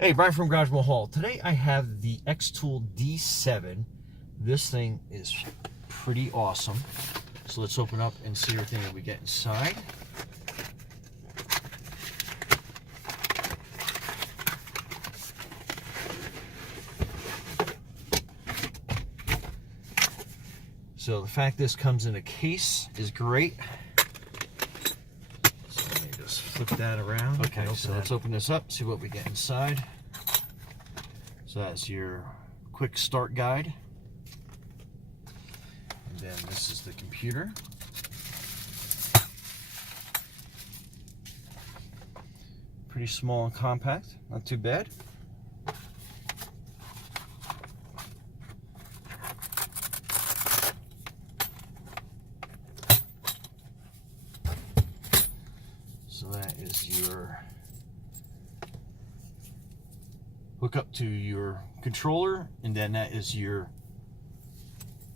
Hey, Brian from Garage Mahal. Today I have the Xtool D7. This thing is pretty awesome. So let's open up and see everything that we get inside. So the fact this comes in a case is great. So let me just flip that around. Okay, so let's open this up, see what we get inside. So that's your quick start guide. And then this is the computer. Pretty small and compact, not too bad. So that is your hook up to your controller, and then that is your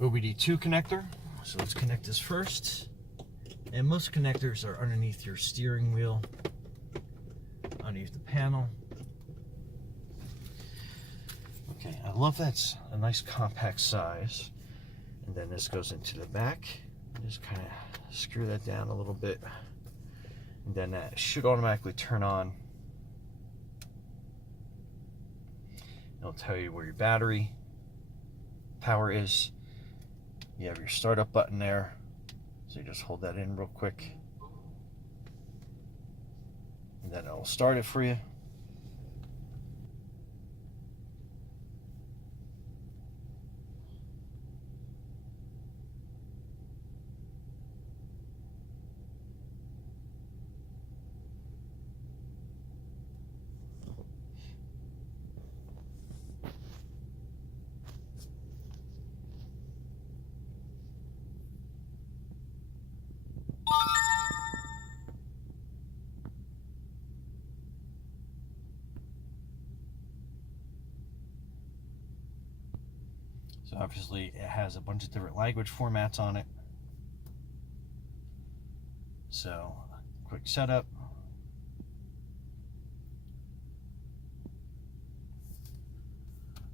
OBD2 connector. So let's connect this first. And most connectors are underneath your steering wheel, underneath the panel. Okay, I love that's a nice compact size. And then this goes into the back. Just kind of screw that down a little bit. And then that should automatically turn on. It'll tell you where your battery power is. You have your startup button there. So you just hold that in real quick. And then it'll start it for you. So obviously it has a bunch of different language formats on it. So quick setup.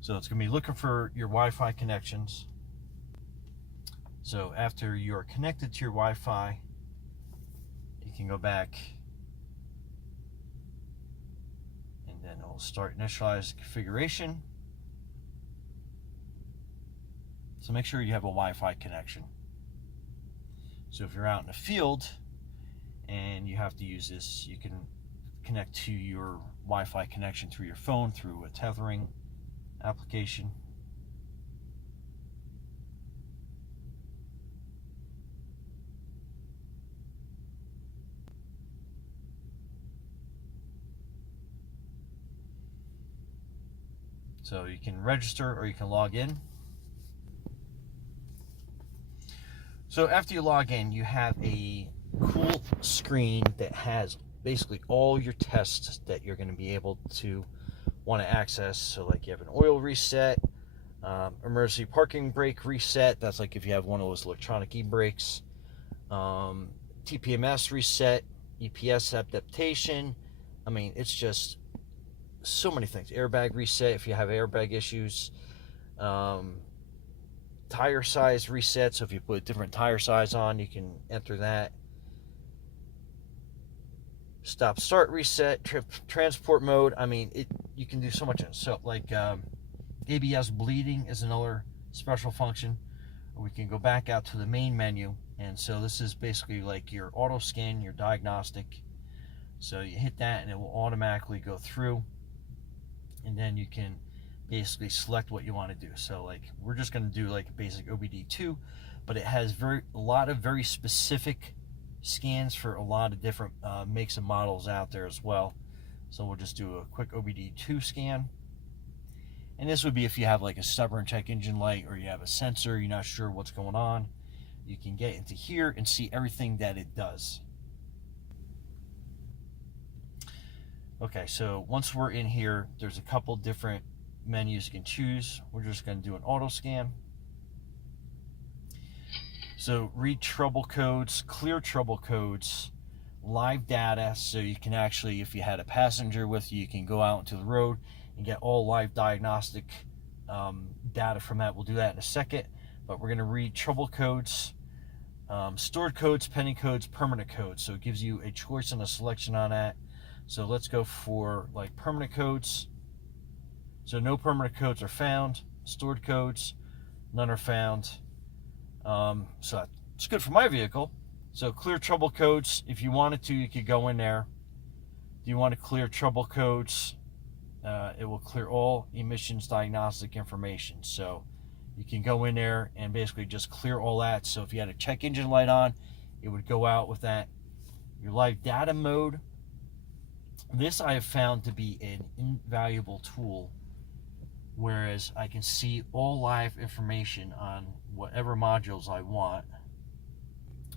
So it's going to be looking for your Wi-Fi connections. So after you're connected to your Wi-Fi, you can go back and then it'll start initialize configuration. So make sure you have a Wi-Fi connection. So if you're out in the field and you have to use this, you can connect to your Wi-Fi connection through your phone, through a tethering application. So you can register or you can log in. So after you log in, you have a cool screen that has basically all your tests that you're going to be able to want to access. So like you have an oil reset, emergency parking brake reset. That's like if you have one of those electronic e-brakes. TPMS reset, EPS adaptation. I mean, it's just so many things. Airbag reset if you have airbag issues. Tire size reset, so if you put different tire size on, you can enter that. Stop start reset, transport mode. I mean, you can do so much. So like ABS bleeding is another special function. We can go back out to the main menu, and so this is basically like your auto scan, your diagnostic. So you hit that and it will automatically go through, and then you can basically select what you want to do. So like we're just going to do like a basic OBD2, but it has a lot of very specific scans for a lot of different makes and models out there as well. So we'll just do a quick OBD2 scan. And this would be if you have like a stubborn check engine light, or you have a sensor, you're not sure what's going on. You can get into here and see everything that it does. Okay, so once we're in here, there's a couple different menus you can choose. We're just going to do an auto scan. So read trouble codes, clear trouble codes, live data, so you can actually, if you had a passenger with you, you can go out into the road and get all live diagnostic data from that. We'll do that in a second, but we're going to read trouble codes, stored codes, pending codes, permanent codes. So it gives you a choice and a selection on that. So let's go for like permanent codes. So no permanent codes are found. Stored codes, none are found. So that's good for my vehicle. So clear trouble codes. If you wanted to, you could go in there. Do you want to clear trouble codes? It will clear all emissions diagnostic information. So you can go in there and basically just clear all that. So if you had a check engine light on, it would go out with that. Your live data mode. This I have found to be an invaluable tool, whereas I can see all live information on whatever modules I want.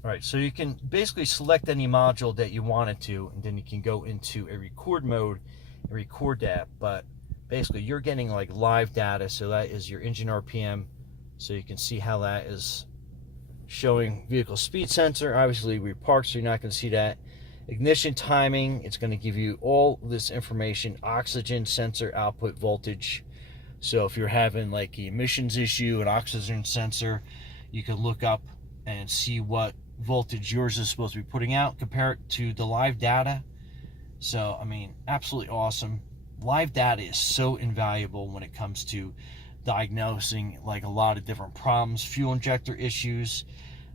All right, so you can basically select any module that you wanted to, and then you can go into a record mode and record that. But basically you're getting like live data, so that is your engine RPM, so you can see how that is showing vehicle speed sensor. Obviously we parked, so you're not going to see that. Ignition timing, it's going to give you all this information. Oxygen sensor output voltage, so if you're having like the emissions issue, an oxygen sensor, you can look up and see what voltage yours is supposed to be putting out, compare it to the live data. So I mean, absolutely awesome. Live data is so invaluable when it comes to diagnosing like a lot of different problems, fuel injector issues,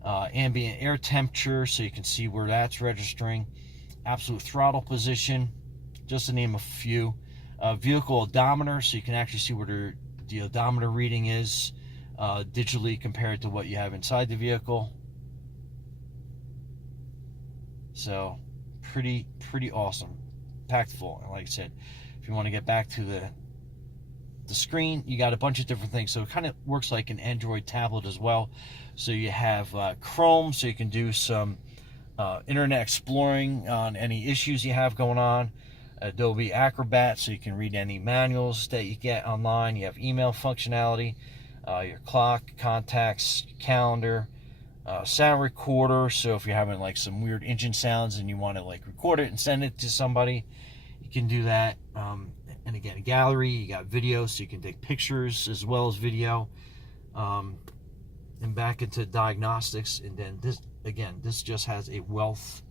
ambient air temperature, so you can see where that's registering, absolute throttle position, just to name a few. Vehicle odometer, so you can actually see where the odometer reading is digitally compared to what you have inside the vehicle. So pretty awesome, packed full. And like I said, if you want to get back to the screen, you got a bunch of different things. So it kind of works like an Android tablet as well. So you have Chrome, so you can do some internet exploring on any issues you have going on. Adobe Acrobat, so you can read any manuals that you get online. You have email functionality, your clock, contacts, calendar, sound recorder, so if you're having like some weird engine sounds and you want to like record it and send it to somebody, you can do that. And again, a gallery, you got video, so you can take pictures as well as video. And back into diagnostics, and then this just has a wealth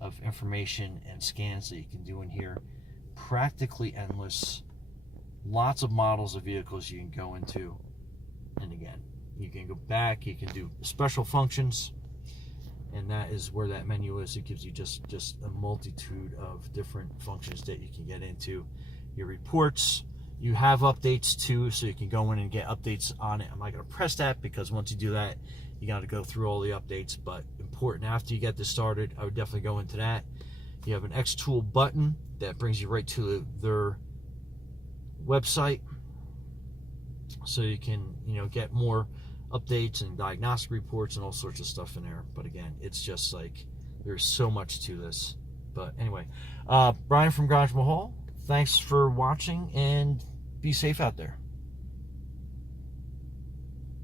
of information and scans that you can do in here. Practically endless. Lots of models of vehicles you can go into. And again, you can go back, you can do special functions, and that is where that menu is. It gives you just a multitude of different functions that you can get into. Your reports, you have updates too, so you can go in and get updates on it. I'm not going to press that because once you do that, you got to go through all the updates, but important after you get this started, I would definitely go into that. You have an Xtool button that brings you right to their website, so you can get more updates and diagnostic reports and all sorts of stuff in there. But again, it's just like there's so much to this. But anyway, Brian from Garage Mahal, thanks for watching, and be safe out there.